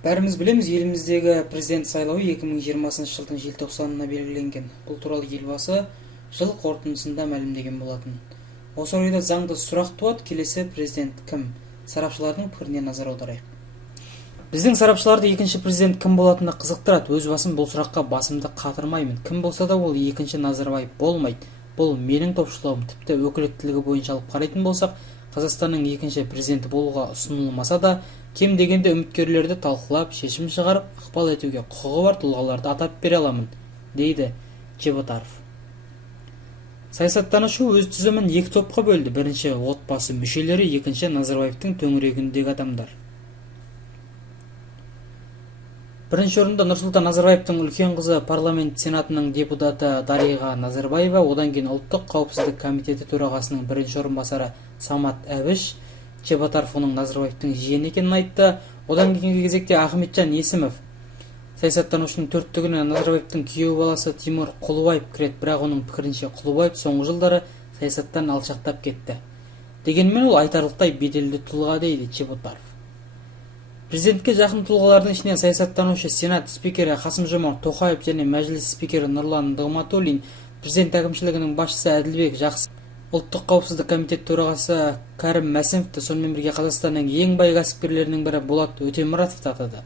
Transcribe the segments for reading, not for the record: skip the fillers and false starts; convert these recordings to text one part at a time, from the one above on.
Бәріміз білеміз, еліміздегі президент сайлауы 2020 жылдың желтоқсанына белгіленген. Бұл туралы елбасы жыл қорытындысында мәлімдеген болатын. Осы орайда заңды сұрақ туады, келесі президент кім? Сарапшылардың пікіріне назар аударайық. Біздің сарапшыларды екінші президент кім болатыны қызықтырады. Өз басым бұл сұраққа басымды қатырмаймын. Кім болса да ол екінші Назарбаев болмайды. Бұл менің топшылауым. Тіпті өкілеттілігі бойынша алып қарайтын болсақ, Қазақстанның екінші президенті болуға ұсынылмаса да, кем дегенде үміткерлерді талқылап, шешім шығарып, ықпал етуге құқығы бар тұлғаларды атап бере аламын, дейді Чеботаров. Саясаттанушы өз тізімін екі топқа бөлді. Бірінші отбасы мүшелері, екінші Назарбаевтың төңірегіндегі адамдар. Бірінші орында Нұрсұлтан Назарбаевтың үлкен қызы парламент сенатының депутаты Дариға Назарбаева, одан кейін ұлттық қауіпсіздік комитеті төрағасының бірінші орынбасары Самат Әбіш. Чеботаров оның Назарбаевтың жиені екенін айтты. Одан кейінгі кезекте Ахметжан Есімов. Саясаттанушының төрттігіне Назарбаевтың күйеу баласы Тимур Құлыбаев кіреді, бірақ оның пікірінше Құлыбаев соңғы жылдары саясаттан алшақтап кетті. Дегенмен ол айтарлықтай беделді тұлға, дейді Чеботаров. Президентке жақын тұлғалардың ішінен саясаттанушы Сенат спикері Қасым-Жомарт Тоқаев және мәжіліс спикері Нұрлан Нығматуллин, президент әкімшілігінің басшысы Әділбек Жақсы, ұлттық қауіпсіздік комитет төрағасы Кәрім Мәсімовті, сонымен бірге Қазақстанның ең бай кәсіпкерлерінің бірі Болат Өтемұратовты атады.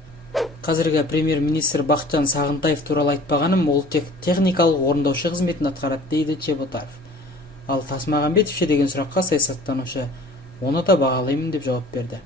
Қазіргі премьер-министр Бақытжан Сағынтаев туралы айтпағаным, ол тек техникалық орындаушы қызметін атқарады, дейді Чеботаров. Ал Тасмағамбетов ше деген сұраққа саясаттанушы оны да бағалаймын деп жауап берді.